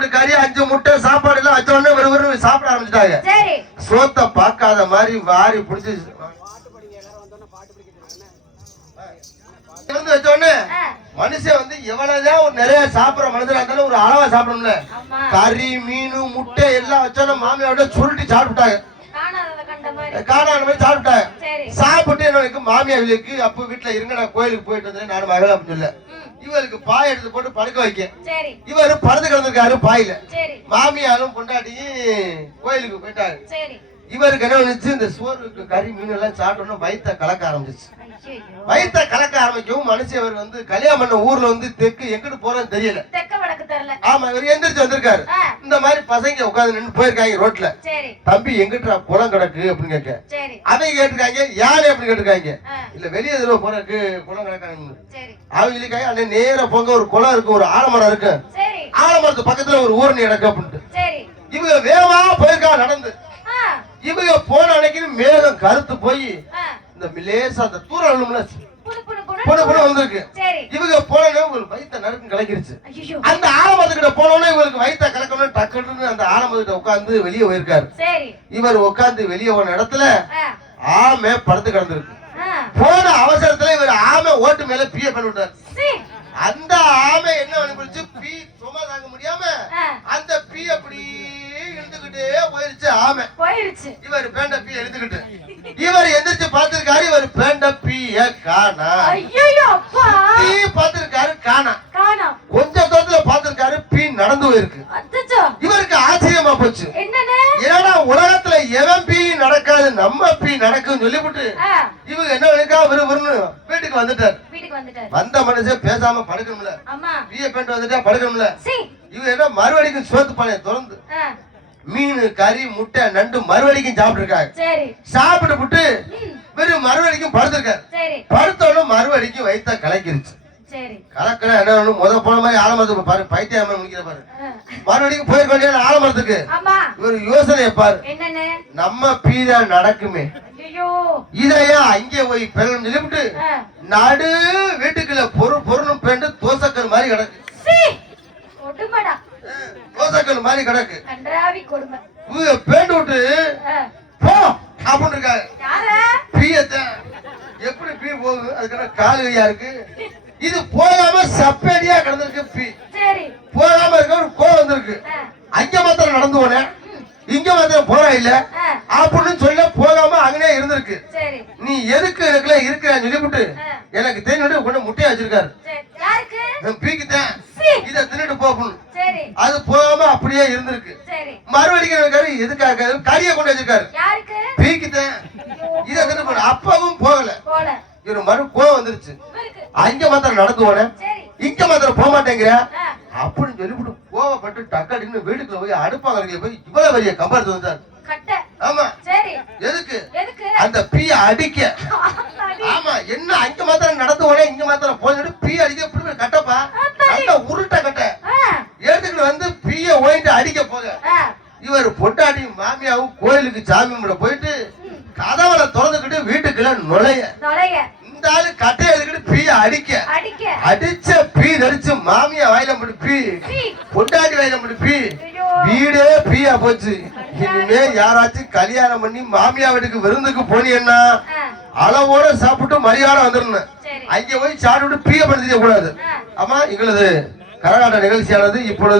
மூடு கறி 5 முட்டை சாப்பாடு எல்லாம் வச்ச உடனே வெறும் சாப்பிட ஆரம்பிச்சிட்டாங்க. சோத்தை பார்க்காத மாதிரி வாரி பிடிச்சி வச்ச உடனே மனுஷன் வந்து எவ்வளவுதான் ஒரு நிறைய சாப்பிடுற மனுஷனா இருந்தாலும் ஒரு அளவா சாப்பிடணும்ல. கறி மீன் முட்டை எல்லாம் வச்சோன்னா மாமியாரோட சுருட்டி சாப்பிட்டாங்க. காணாத மாதிரி சாப்பிட்டாங்க. சாப்பிட்டு என்ன மாமியாருக்கு அப்ப வீட்டுல இருங்க நான் கோயிலுக்கு போயிட்டு வந்தேன் நானும் மகள் அப்படின்னு சொல்ல. இவருக்கு பாய் எடுத்து போட்டு படுக்க வைக்க. இவரு படுத்து கிடந்திருக்காரு பாயில. மாமியாரும் பொண்டாட்டியும் கோயிலுக்கு போயிட்டாங்க. இவருக்கு என்ன வந்துச்சு, இந்த சோறுக்கு கறி மீன் எல்லாம் சாப்பிட்டோம்னா வயிற்ற கலக்க ஆரம்பிச்சிச்சு. வயிற்ற கலக்க ஆரம்பிக்கவும் மனுஷன் இவர் வந்து கல்யாணம் பண்ண ஊர்ல வந்து தெற்கு எங்கிட்டு போறேன்னு தெரியல. ஆமா இவர் எந்திரிச்சு வந்திருக்காரு. இந்த மாதிரி பசங்க உட்காந்து நின்று போயிருக்காங்க ரோட்ல. தம்பி எங்கிட்ட குளம் கிடக்கு அப்படின்னு கேட்க அவங்க கேட்டிருக்காங்க. யாரு அப்படின்னு கேட்டிருக்காங்க. இல்ல வெளியே எதிர போறதுக்கு குளம் கிடக்காங்க. அவங்க இருக்காங்க அண்ணே நேர போங்க ஒரு குளம் இருக்கு, ஒரு ஆலமரம் இருக்கு, ஆலமரத்து பக்கத்துல ஒரு ஊரணி கிடக்கு அப்படின்ட்டு இவங்க வேகமா போயிருக்கா நடந்து. இவங்க போன அன்னைக்கு மேகம் கருத்து போய் இந்த லேசா அந்த தூரம் வந்திருக்கு. இவங்க போன ஒரு வயிற்ற நறுக்கு கலக்கிருச்சு. அந்த ஆலமரத்துக்கிட்ட போனோம்னா இவருக்கு வயிற்ற கலக்கணும் டக்குன்னு அந்த ஆலமரத்துக்கிட்ட உட்கார்ந்து வெளியே போயிருக்காரு. இவர் உட்கார்ந்து வெளியே போன இடத்துல ஆமை படுத்து கிடந்திருக்கு. போன அவசரத்துல இவர் ஆமை ஓட்டு மேல பீய பண்ணி விட்டாரு. அந்த ஆமை என்ன பண்ணிச்சு, பீ சும்மா தாங்க முடியாம அந்த பீ அப்படி இழுத்துக்கிட்டே போயிருச்சு. ஆமை போயிருச்சு. இவர் பேண்ட பீ எழுத்துக்கிட்டு இவர் எந்திரிச்சு பார்த்திருக்காரு. இவர் பேண்ட பீய காணா. பீ பார்த்திருக்காரு காணா. கொஞ்ச தூரத்துல பார்த்திருக்காரு பீ நடந்து போயிருக்கு. இவருக்கு ஆச்சரியமா போச்சு. ஏன்னா உலகத்துல எவன் பீ நடக்காது நம்ம பீ நடக்குன்னு சொல்லிவிட்டு இவங்க என்ன நினைக்கா விறுவிறுன்னு வீட்டுக்கு வந்துட்டாரு. வந்த மனுஷன் பேசாம படுக்கணும்ல, பீய பேண்ட் வந்துட்டா படுக்கணும்ல. இவங்க என்ன மறுபடிக்கும் சோத்து பானைய திறந்து மீன் கறி முட்டை நண்டு மறுபடிக்கும் சாப்பிட்டு இருக்காங்க. சாப்பிட்டு விட்டு வெறும் மறுபடிக்கும் படுத்திருக்காரு. படுத்தோட மறுபடிக்கும் வயிற்ற கலக்கிருச்சு. கலக்கல என்ன முத போன மாதிரி ஆலமரத்துக்கு பாரு, பைத்தியம் முடிக்கிற பாரு. மறுபடியும் போயிருக்க வேண்டிய ஆலமரத்துக்கு ஒரு யோசனையை பாரு, நம்ம பீதா நடக்குமே இதையா அங்கே போய் பெறணும் சொல்லிவிட்டு நடு வீட்டுக்குள்ள பொருளும் பேண்டு தோசைக்கல் மாதிரி கிடக்கு. தோசைக்கல் மாதிரி கிடக்கு. பேண்டு விட்டு போ அப்படின்னு இருக்காங்க. பீயத்தை எப்படி பீ போகுது, அதுக்கான காலு கையா இருக்கு. இது போகாம சப்பேடியா கிடந்திருக்கு. பீ போகாம இருக்க ஒரு கோவம் வந்திருக்கு. அங்க மாத்திரம் நடந்து போனேன், இங்க மாத்திரம் போறா இல்ல அப்படின்னு சொல்ல போகாம அங்கனே இருந்திருக்கு. நீ எதுக்கு எனக்குல இருக்கிறான்னு சொல்லிவிட்டு எனக்கு தெரிஞ்சு கொண்டு முட்டையா வச்சிருக்காரு. பீக்குத்தேன் இத தின்னுட்டு போகணும். அது போகாம அப்படியே இருந்திருக்கு. மறுபடியும் எதுக்காக கறியை கொண்டு வச்சிருக்காரு. பீக்குத்தேன் இத தின்னு போன அப்பவும் போகல. இவரு மறு கோவம் வந்துருச்சு. அங்க மாத்திரம் நடந்து போனேன், இங்க மாத்திரம் போக மாட்டேங்கிற அப்படின்னு சொல்லிவிட்டு கோவப்பட்டு டக்கடின்னு வீட்டுக்குள்ள போய் அடுப்பாங்க போய் இவ்வளவு பெரிய கம்பர் வந்தார். ஆமா எதுக்கு அந்த பீய அடிக்க. ஆமா என்ன அங்க மாத்திரம் நடந்து போனே இங்க மாத்திரம் போய் பீ அடிக்க எப்படி கட்டப்பா நல்ல உருட்ட கட்ட எடுத்துக்கிட்டு வந்து பீய ஓயிட்டு அடிக்க போக. இவர் பொட்டாடி மாமியாவும் கோயிலுக்கு சாமி கும்பிட போயிட்டு கதவளை திறந்துக்கிட்டு வீட்டுக்குள்ள நுழைய. இந்த ஆளு கட்டை எடுத்துக்கிட்டு பீய அடிக்க. அடிச்ச பீ நடிச்சு மாமியா வாயில முடி பீ, பொட்டாடி வாயில முடி பீ, வீடே பீயா போச்சு. இனிமே யாராச்சும் கல்யாணம் பண்ணி மாமியா வீட்டுக்கு விருந்துக்கு போனீங்கன்னா அளவோட சாப்பிட்டு மரியாதை வந்துடணும். அங்க போய் சாப்பிட்டு பீய படுத்திக்க கூடாது. ஆமா எங்களது கரகாட்ட நிகழ்ச்சியானது இப்பொழுது